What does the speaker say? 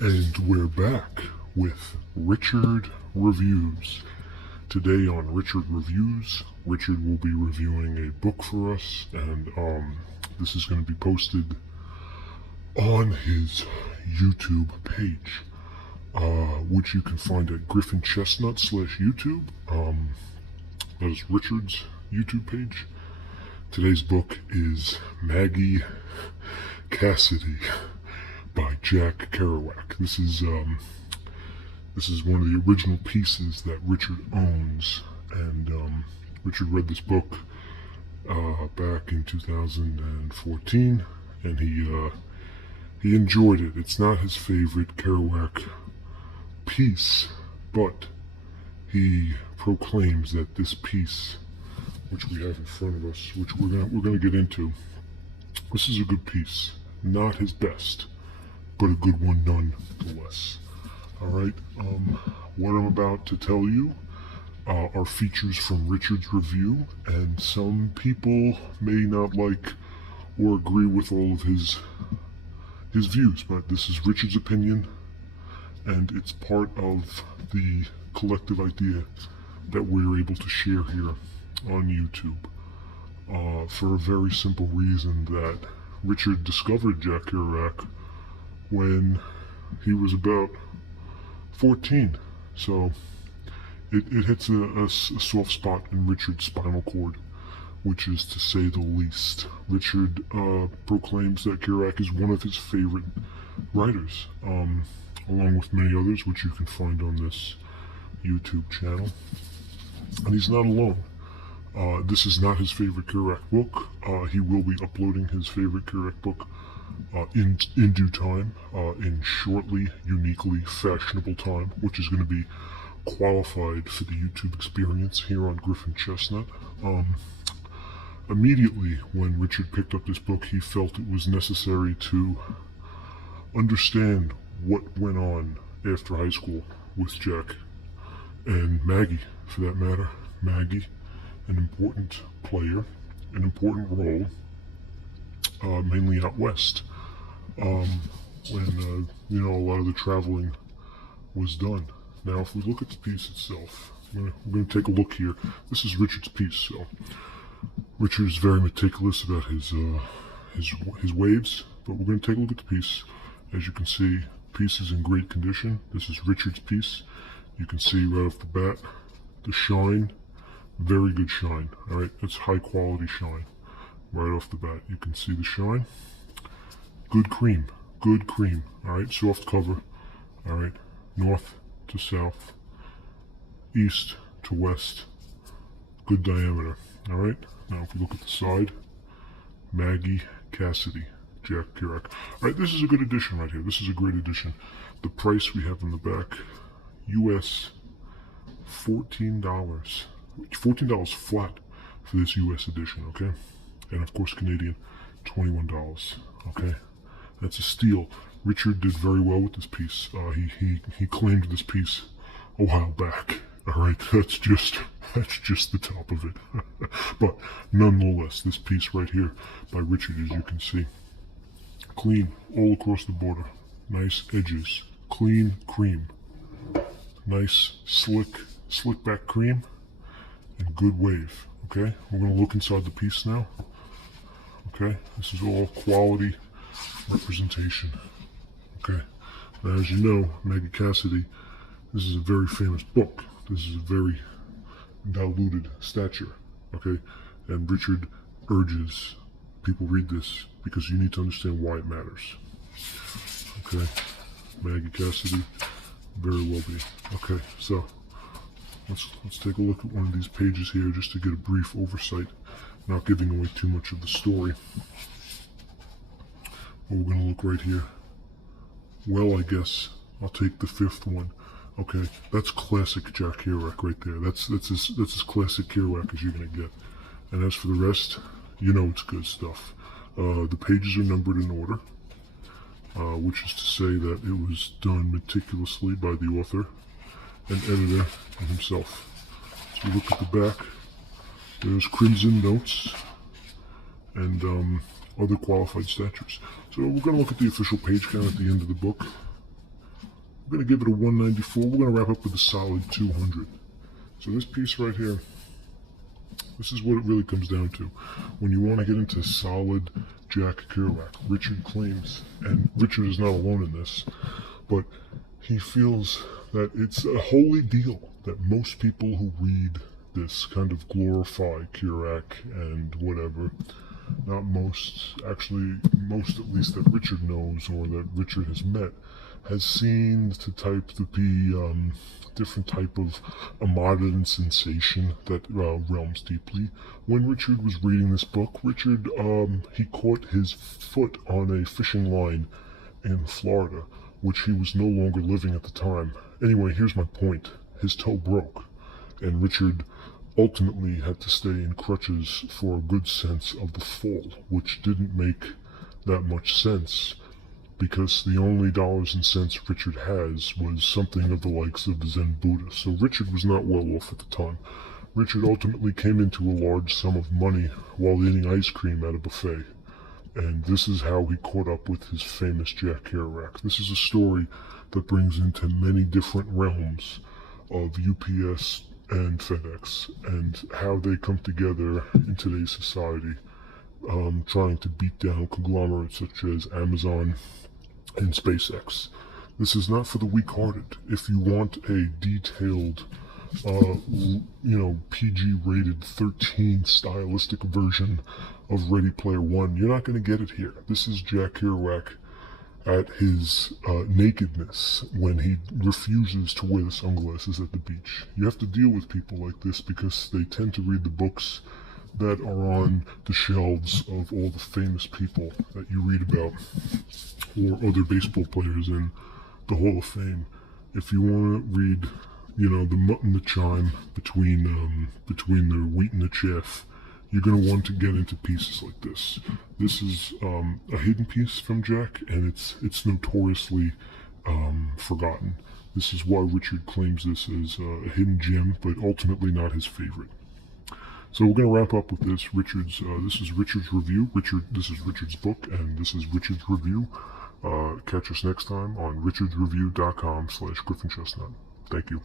And we're back with Richard Reviews. Today on Richard Reviews, Richard will be reviewing a book for us, and this is going to be posted on his YouTube page, which you can find at Griffin Chestnut /YouTube. That is Richard's YouTube page. Today's book is Maggie, Cassidy by Jack Kerouac. This is one of the original pieces that Richard owns, and Richard read this book back in 2014, and he enjoyed it. It's not his favorite Kerouac piece, but he proclaims that this piece, which we have in front of us, which we're gonna get into, this is a good piece. Not his best, but a good one nonetheless. All right, what I'm about to tell you are features from Richard's review, and some people may not like or agree with all of his views, but this is Richard's opinion, and it's part of the collective idea that we're able to share here on YouTube, for a very simple reason that Richard discovered Jack Kerouac when he was about 14, so it hits a soft spot in Richard's spinal cord, which is to say the least. Richard proclaims that Kerouac is one of his favorite writers, along with many others, which you can find on this YouTube channel. And he's not alone. This is not his favorite Kerouac book. He will be uploading his favorite Kerouac book in due time, in shortly, uniquely fashionable time, which is going to be qualified for the YouTube experience here on Griffin Chestnut. Immediately when Richard picked up this book, he felt it was necessary to understand what went on after high school with Jack and Maggie, for that matter. Maggie, an important player, an important role, mainly out west, when a lot of the traveling was done. Now, if we look at the piece itself, we're going to take a look here. This is Richard's piece, so Richard is very meticulous about his waves, but we're going to take a look at the piece. As you can see, the piece is in great condition. This is Richard's piece. You can see right off the bat the shine, very good shine. All right, that's high quality shine. Right off the bat, you can see the shine. Good cream, good cream. All right, soft cover. All right, north to south, east to west, good diameter. All right, now if we look at the side, Maggie, Cassidy, Jack Kerouac. All right, this is a good edition right here. This is a great edition. The price we have in the back, US $14. $14 flat for this US edition, okay? And of course Canadian, $21, okay? That's a steal. Richard did very well with this piece. He claimed this piece a while back. All right, that's just the top of it. But nonetheless, this piece right here by Richard, as you can see, clean all across the border, nice edges, clean cream, nice slick back cream, and good wave. Okay, we're going to look inside the piece now. Okay, this is all quality representation. Okay, now as you know, Maggie Cassidy, this is a very famous book. This is a very diluted stature. Okay, and Richard urges people read this because you need to understand why it matters. Okay, Maggie Cassidy, very well be. Okay, so let's take a look at one of these pages here just to get a brief oversight, not giving away too much of the story. Well, we're going to look right here. Well, I guess I'll take the fifth one. Okay, that's classic Jack Kerouac right there. That's as classic Kerouac as you're going to get. And as for the rest, you know it's good stuff. The pages are numbered in order, which is to say that it was done meticulously by the author and editor himself. So look at the back. There's crimson notes and other qualified statures. So we're going to look at the official page count at the end of the book. We're going to give it a 194. We're going to wrap up with a solid 200. So this piece right here, this is what it really comes down to. When you want to get into solid Jack Kerouac, Richard claims, and Richard is not alone in this, but he feels that it's a holy deal that most people who read this kind of glorify Kerouac and whatever, not most, actually most at least that Richard knows or that Richard has met, has seen the type to be different type of a modern sensation that realms deeply. When Richard was reading this book, Richard, he caught his foot on a fishing line in Florida, which he was no longer living at the time. Anyway, here's my point. His toe broke, and Richard ultimately had to stay in crutches for a good sense of the fall, which didn't make that much sense, because the only dollars and cents Richard has was something of the likes of the Zen Buddha. So Richard was not well off at the time. Richard ultimately came into a large sum of money while eating ice cream at a buffet. And this is how he caught up with his famous Jack Kerouac. This is a story that brings into many different realms of UPS and FedEx and how they come together in today's society, trying to beat down conglomerates such as Amazon and SpaceX. This is not for the weak-hearted. If you want a detailed, PG-rated 13 stylistic version of Ready Player One, you're not going to get it here. This is Jack Kerouac at his nakedness when he refuses to wear the sunglasses at the beach. You have to deal with people like this because they tend to read the books that are on the shelves of all the famous people that you read about, or other baseball players in the Hall of Fame. If you want to read, the mutt and the chime between the wheat and the chaff, you're going to want to get into pieces like this. This is a hidden piece from Jack, and it's notoriously forgotten. This is why Richard claims this as a hidden gem, but ultimately not his favorite. So we're going to wrap up with this. This is Richard's review. This is Richard's book, and this is Richard's review. Catch us next time on richardsreview.com/GriffinChestnut. Thank you.